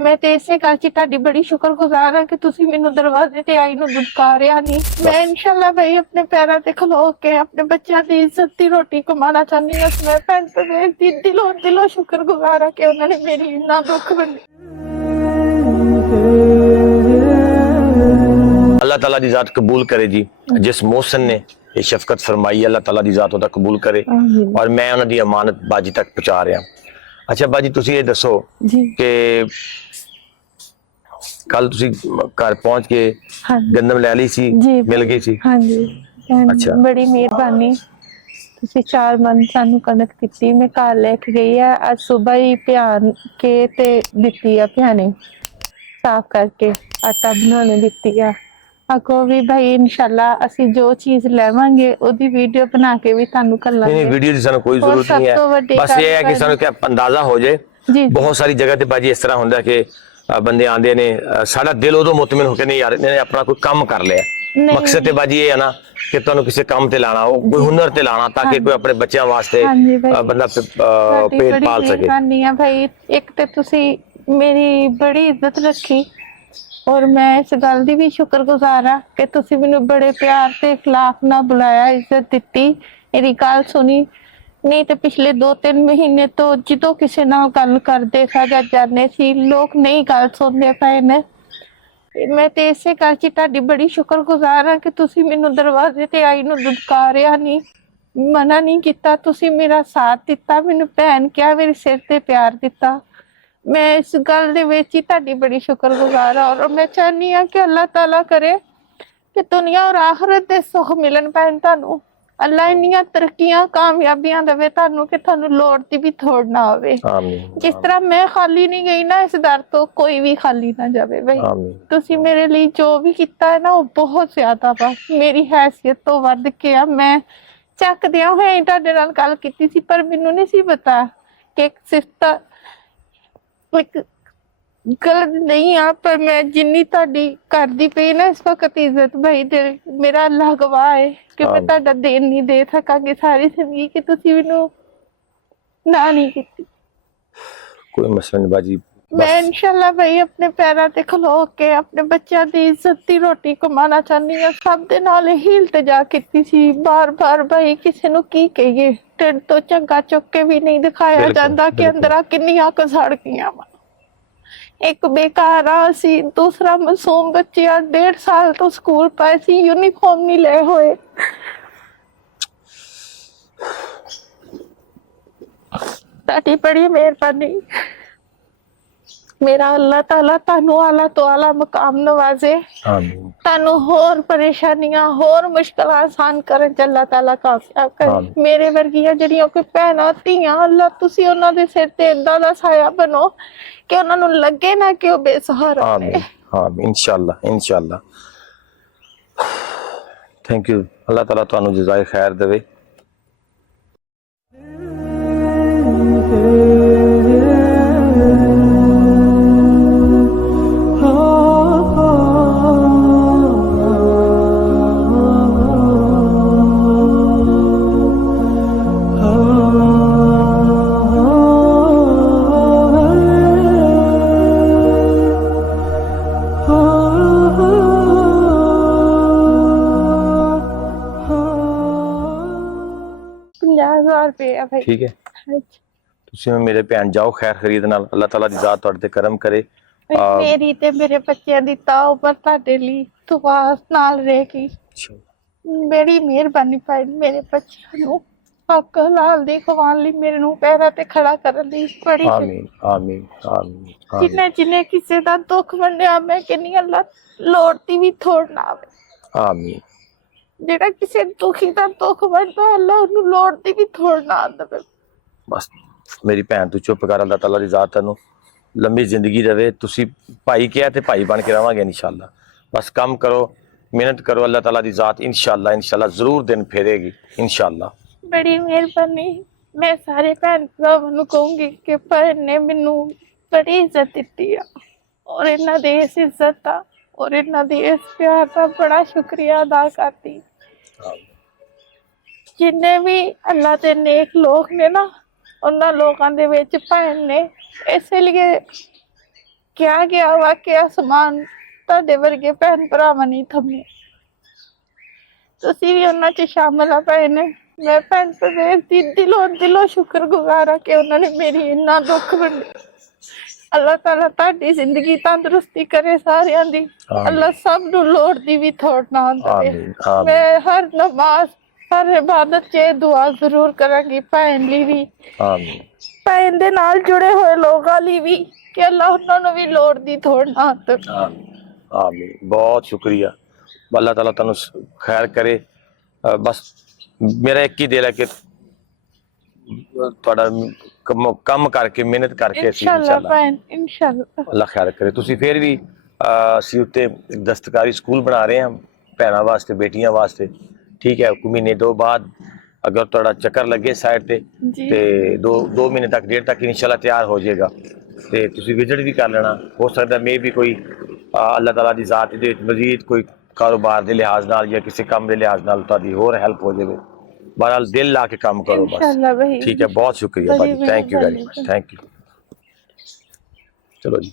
मैं तो इसे गल च तुहाडी बड़ी शुक्रगुजार हाँ कि तुसी मैनू दरवाजे ते आई नू दुदकारिया नहीं। मैं इंशाल्लाह भाई अपने पैरों ते खलो के अपने बच्चों की इज्जत की रोटी कमाना चाहनी हूं। मैं भैन परवेज दी दिलों दिलों शुक्रगुजार हाँ कि उन्होंने मेरी इन्ना दुख वंडिया। अल्लाह ताला दी जात कबूल करे जी। जिस मोहसिन ने ये शफकत फरमाई अल्लाह ताला दी जात ओदा कबूल करे और मैं उन्हां दी अमानत बाजी तक पहुंचा रहा। अच्छा बाजी तुसी ये दसो कि कल तुसी घर पहुंच के गंदम ले ली सी, मिल गई सी? हाँ जी अच्छा बड़ी मेहरबानी। तुसी 4 मन सानू कनक दित्ती, मैं घर लेके गई है। आज सुबह ही प्यान के ते दित्ती है, प्याने साफ करके आटा बनाने दित्ती है। अगो भी भाई इंशाल्लाह असी जो चीज लेवांगे ओदी वीडियो बना के भी तानू कल्लांगे। नहीं वीडियो की सानू कोई जरूरत नहीं है, बस ये है कि सानू क्या अंदाजा हो जाए। बहुत सारी जगह ते बाजी इस तरह होंदा है कि बंदे आंदे ने साडा दिल उदों मुतमिन होके नहीं यार इन्होंने अपना कोई काम कर लिया। मकसद ते बाजी ये है ना कि तुहानू किसी काम ते लाना हो, कोई हुनर ते लाना ताकि कोई अपने बच्चों वास्ते बंदा पेट पाल सके। है भाई एक ते तुसी मेरी बड़ी इज्जत रखी और मैं इस गल दी भी शुक्रगुजार हाँ कि तुसी मैनू बड़े प्यार ते इखलाक नाल बुलाया, इज्जत दित्ती, मेरी गल सुनी। नहीं तो पिछले 2-3 महीने तो जो किसी नाल गल करते या जाने सी लोग नहीं गल सुनते पे ने। मैं तो इसे गल च तुहाडी बड़ी शुक्रगुजार हाँ कि तुसी मैनू दरवाजे ते आई नू दुदकारिया नहीं, मना नहीं किया। तुसी मेरा साथ दिता, मैनू भैन क्या मेरे सिर ते प्यार दिता। मैं इस गल दे विच ही तुहाडी बड़ी शुक्रगुजार हाँ और मैं चाहनी हाँ कि अल्लाह ताला करे कि दुनिया और आखिरत दे सुख मिलन पैन तुहानू। अल्लाह इन्नियां तरक्कियां कामयाबियां देवे तुहानू कि तुहानू लोड़ दी भी थोड़ ना आवे। जिस तरह मैं खाली नहीं गई ना इस दर तो कोई भी खाली ना जावे। भाई तुसी मेरे लिए जो भी किया है ना वो बहुत ज्यादा वा, मेरी हैसियत तो वध के आ। मैं ਚੱਕਦਿਆਂ ਹੋਏ ਤੁਹਾਡੇ ਨਾਲ ਗੱਲ ਕੀਤੀ ਸੀ ਪਰ ਮੈਨੂੰ ਨਹੀਂ ਸੀ ਪਤਾ ਕਿ ਸਿਫਤ ਇੱਕ गलत नहीं आ। पर मैं जिन्नी ਤੁਹਾਡੀ करदी पई ना इस वक्त इज्जत भाई मेरा अल्लाह गवाह है कि मैं ਤੁਹਾਡਾ देन नहीं दे सकांगी सारी जिंदगी कि ਤੁਸੀਂ ਮੈਨੂੰ ना नहीं की। कोई मसला नहीं बाजी। मैं इंशाल्लाह भाई अपने पैरों ते खलो के अपने बच्चों की इज्जत की रोटी कमाना चाहनी हूं। सब दे नाल ही इल्तजा कीती सी बार बार भाई किसी नू की कहिए ढिड तो झंगा चुक के भी नहीं दिखाया जाता कि अंदर किन्नियां क सड़ गईयां वा। एक बेकार सी, दूसरा मासूम बच्चे 1.5 साल तो स्कूल पाए सी यूनिफॉर्म नहीं ले होए। ताटी बड़ी मेहरबानी। मेरा अल्लाह ताला तानू आला तो आला मकाम नवाजे, तानू होर परेशानियां होर मुश्किल आसान करन च अल्लाह ताला कामयाब करे। मेरे वर्गियां जड़ियां कोई भैनां धीयां अल्लाह तुसी उन्हां दे सिर ते इदां दा साया बनो कि उन्हां नू लगे ना कि ओ बेसहारा ने। आमीन इंशाअल्लाह इंशाअल्लाह। Thank you. अल्लाह ताला तुहानू जज़ाए खैर देवे। ठीक है तुसी मेरे भैन जाओ खैर खरीद नाल। अल्लाह ताला दी जात तुहाडे ते करम करे। मेरी ते मेरे बच्चों दी ताओ पर तुहाडे लई दुआ नाल रहेगी। बड़ी मेहरबानी भाई मेरे बच्चों नू हक हलाल दी खवान लई मेरे नू पैरां ते खड़ा करन दी बड़ी आमीन आमीन आमीन। जिन्ने जिन्ने किसी दा दुख वंडिया मैं कहनी अल्लाह लोड़ती भी थोड़ ना आवे। आमीन। जेड़ा किसी दुखी दा दुख वंडदा अल्लाह उन्नू लोड़ती भी थोड़ ना देवे। बस मेरी भैन तू चुप कर। अल्लाह ताला दी जात तैनू लंबी जिंदगी देवे। तुसी भाई क्या ते भाई बन के रवांगे इंशाअल्लाह। बस काम करो मेहनत करो अल्लाह ताला दी जात इंशाअल्लाह इंशाअल्लाह जरूर दिन फेरेगी इंशाअल्लाह। बड़ी मेहरबानी। मैं सारे भैन भरावां नू कहूंगी कि भैन ने मैनू बड़ी इज्जत दित्ती है और इन्हां दी इस इज्जत दा और इन्हां दी इस प्यार दा बड़ा शुक्रिया अदा करदी। जिन्ने भी अल्लाह दे नेक लोग ने ना उन्हां लोकां दे विच भैन ने इसलिए ਕਿਹਾ ਗਿਆ ਵਾ ਕਿ ਆਸਮਾਨ ਤੁਹਾਡੇ ਵਰਗੇ ਭੈਣ ਭਰਾਵਾਂ ਨਹੀਂ ਥੰਮੇ। ਤੁਸੀਂ ਵੀ ਉਹਨਾਂ 'ਚ ਸ਼ਾਮਲ ਆ ਭੈਣ। ਮੈਂ ਭੈਣ ਪਰਵੇਜ਼ ਦੀ ਦਿਲੋਂ ਸ਼ੁਕਰਗੁਜ਼ਾਰ ਆ ਕਿ ਉਹਨਾਂ ਨੇ ਮੇਰੀ ਇੰਨਾ ਦੁੱਖ ਵੰਡਿਆ। ਅੱਲਾਹ ਤਾਲਾ ਤੁਹਾਡੀ ਜ਼ਿੰਦਗੀ ਤੰਦਰੁਸਤੀ ਕਰੇ ਸਾਰਿਆਂ ਦੀ। ਅੱਲਾਹ ਸਭ ਨੂੰ ਲੋੜ ਦੀ ਵੀ ਥੋੜ ਨਾ ਦੇਵੇ। ਮੈਂ ਹਰ ਨਮਾਜ਼ ਹਰ ਇਬਾਦਤ 'ਚ ਇਹ ਦੁਆ ਜ਼ਰੂਰ ਕਰਾਂਗੀ ਭੈਣ ਲਈ ਵੀ, ਭੈਣ ਦੇ ਨਾਲ ਜੁੜੇ ਹੋਏ ਲੋਕਾਂ ਲਈ ਵੀ, ਕਿ ਅੱਲਾਹ ਉਹਨਾਂ ਨੂੰ ਵੀ ਲੋੜ ਦੀ ਥੋੜ ਨਾ ਦੇਵੇ। ਆਮੀਨ। ਬਹੁਤ ਸ਼ੁਕਰੀਆ। ਅੱਲਾਹ ਤਾਲਾ ਤੁਹਾਨੂੰ ਖੈਰ ਕਰੇ। ਬਸ ਮੇਰਾ ਇੱਕ ਹੀ ਦਿਲ ਹੈ ਕਿ ਤੁਹਾਡਾ ਕੰਮ ਕਰਕੇ ਮਿਹਨਤ ਕਰਕੇ इंशाल्लाह भैन इंशाल्लाह ਅੱਲਾਹ ਖੈਰ ਕਰੇ। ਤੁਸੀਂ ਫਿਰ ਵੀ ਅਸੀਂ ਉੱਤੇ ਦਸਤਕਾਰੀ ਸਕੂਲ ਬਣਾ ਰਹੇ ਹਾਂ ਭੈਣਾਂ ਵਾਸਤੇ, ਬੇਟੀਆਂ ਵਾਸਤੇ। ਠੀਕ ਹੈ, ਕੋਈ ਮਹੀਨੇ ਦੋ ਬਾਅਦ ਅਗਰ ਤੁਹਾਡਾ ਚੱਕਰ ਲੱਗੇ ਸਾਈਡ ਤੇ ਦੋ ਮਹੀਨੇ ਤੱਕ, ਡੇਢ ਤੱਕ ਇਨਸ਼ਾਅੱਲਾ ਤਿਆਰ ਹੋ ਜਾਏਗਾ ਤੇ ਤੁਸੀਂ ਵਿਜ਼ਿਟ ਵੀ ਕਰ ਲੈਣਾ। ਹੋ ਸਕਦਾ ਮੇ ਵੀ ਕੋਈ ਅੱਲਾਹ ਤਾਲਾ ਦੀ ਜ਼ਾਤ ਦੇ ਵਿੱਚ ਮਜ਼ੀਦ ਕੋਈ ਕਾਰੋਬਾਰ ਦੇ ਲਿਹਾਜ਼ ਨਾਲ ਜਾਂ ਕਿਸੇ ਕੰਮ ਦੇ ਲਿਹਾਜ਼ ਨਾਲ ਤੁਹਾਡੀ ਹੋਰ ਹੈਲਪ ਹੋ ਜਾਵੇ। बहरहाल दिल ला के काम करो बस। ठीक है, बहुत शुक्रिया भाई, thank you very much, thank you. चलो जी।